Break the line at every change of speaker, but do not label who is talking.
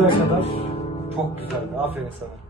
buraya kadar çok güzeldi. Aferin sana.